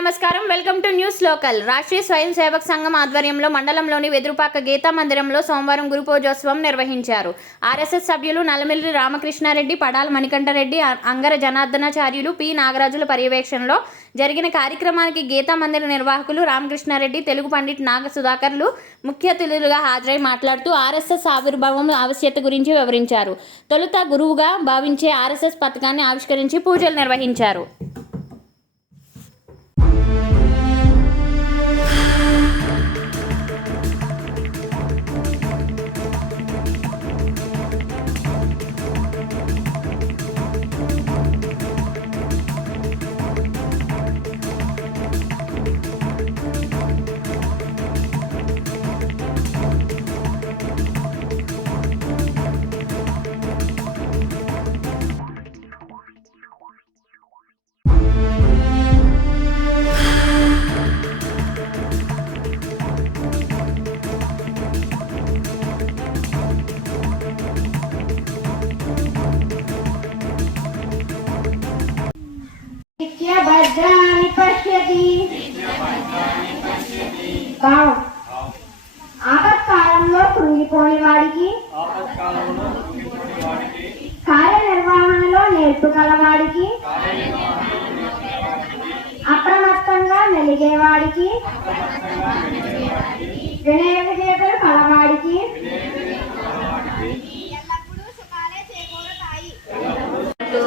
నమస్కారం. Welcome to news local. Rashtriya స్వయం సేవక్ సంఘం ఆధ్వర్యంలో మండలంలోని వెదురుపాక గీతా మందిరంలో సోమవారం గురు పూజోత్సవం నిర్వహించారు. ఆర్ఎస్ఎస్ సభ్యులు నల్లమిల్లి రామకృష్ణారెడ్డి, పడాల మణికంఠరెడ్డి, అంగర జనార్దనాచార్యులు, పి నాగరాజుల పర్యవేక్షణలో జరిగిన కార్యక్రమానికి గీతా మందిర నిర్వాహకులు రామకృష్ణారెడ్డి, తెలుగు పండిట్ నాగ సుధాకర్లు ముఖ్య అతిథులుగా హాజరై మాట్లాడుతూ ఆర్ఎస్ఎస్ ఆవిర్భావం ఆవశ్యకత గురించి వివరించారు. తొలుత గురువుగా భావించే ఆర్ఎస్ఎస్ పథకాన్ని ఆవిష్కరించి పూజలు నిర్వహించారు. భద్రాన్ని పశ్యతి ఆపత్కాలంలో కృంగిపోని వాడికి కార్యనిర్వహణలో నేర్పు కలవాడికి అప్రమత్తంగా మెలిగేవాడికి వినయ విజేతలు కలవాడికి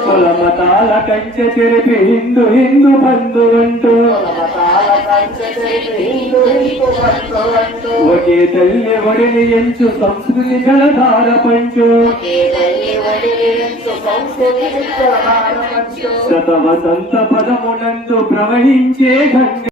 కులమతాల కంచె చెరిపి హిందూ హిందూ బంధు అంటూ ఒకే తల్లి ఒడిని ఎంచు సంస్కృతి జలధార పంచు శతవసంత పదమునందు ప్రవహించే గంగ